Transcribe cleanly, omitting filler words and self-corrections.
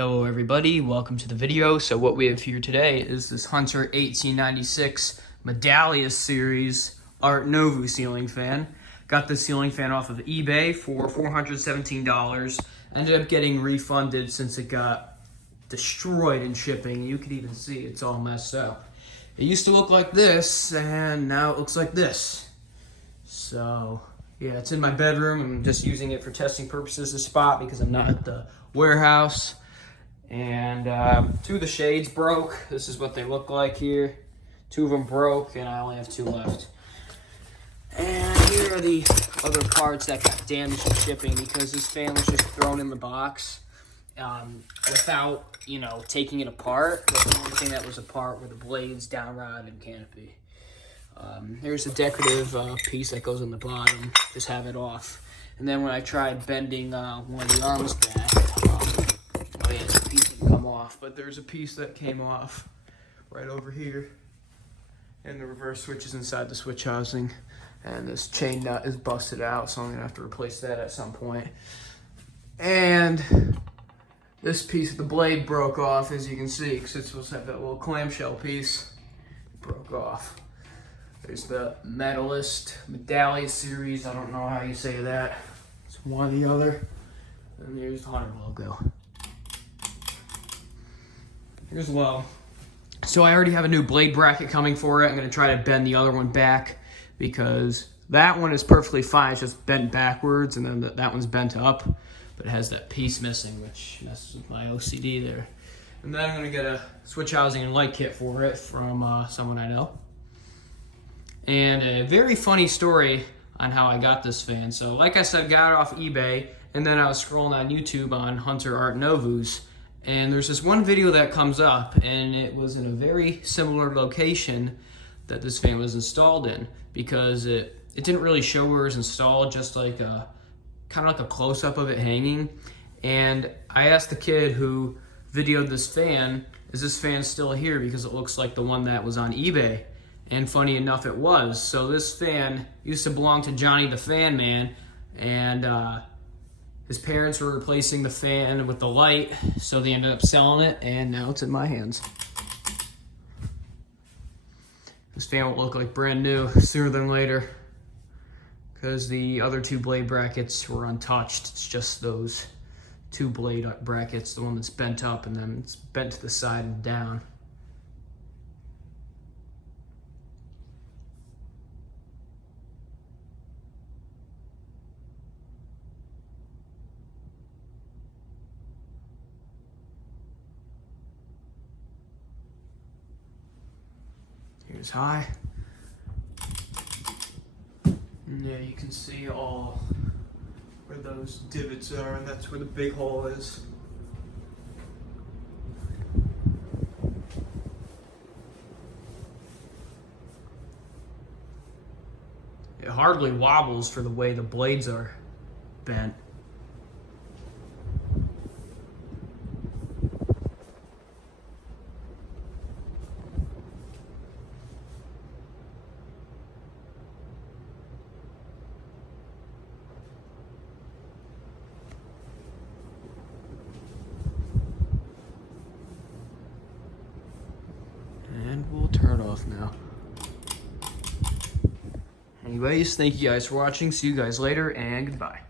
Hello everybody, welcome to the video. So what we have here today is this Hunter 1896 Medalist series Art Nouveau ceiling fan. Got this ceiling fan off of eBay for $417. Ended up getting refunded since it got destroyed in shipping. You can even see it's all messed up. It used to look like this and now it looks like this. So yeah, it's in my bedroom. I'm just using it for testing purposes this spot because I'm not at the warehouse. And two of the shades broke. This is what they look like here. Two of them broke and I only have two left. And here are the other parts that got damaged in shipping because this fan was just thrown in the box without, taking it apart. The only thing that was apart were the blades, down rod, and canopy. Here's a decorative piece that goes on the bottom. Just have it off. And then when I tried bending one of the arms back, oh yeah, this piece didn't come off, but there's a piece that came off right over here. And the reverse switch is inside the switch housing. And this chain nut is busted out, so I'm gonna have to replace that at some point. And this piece of the blade broke off, as you can see, because it's supposed to have that little clamshell piece. It broke off. There's the Medalist series. I don't know how you say that. It's one or the other. And here's the Hunter logo. Here's low. So I already have a new blade bracket coming for it. I'm going to try to bend the other one back because that one is perfectly fine. It's just bent backwards, and then that one's bent up, but it has that piece missing, which messes with my OCD there. And then I'm going to get a switch housing and light kit for it from someone I know. And a very funny story on how I got this fan. So like I said, got it off eBay, and then I was scrolling on YouTube on Hunter Art Nouveau's, and there's this one video that comes up, and it was in a very similar location that this fan was installed in, because it didn't really show where it was installed, just like kind of like a close-up of it hanging. And I asked the kid who videoed this fan, is this fan still here, because it looks like the one that was on eBay. And funny enough, it was. So this fan used to belong to Johnny the Fan Man, and his parents were replacing the fan with the light, so they ended up selling it, and now it's in my hands. This fan will look like brand new sooner than later, because the other two blade brackets were untouched. It's just those two blade brackets, the one that's bent up, and then it's bent to the side and down. Here's high. And yeah, you can see all where those divots are, and that's where the big hole is. It hardly wobbles for the way the blades are bent. And we'll turn it off now. Anyways, thank you guys for watching. See you guys later, and goodbye.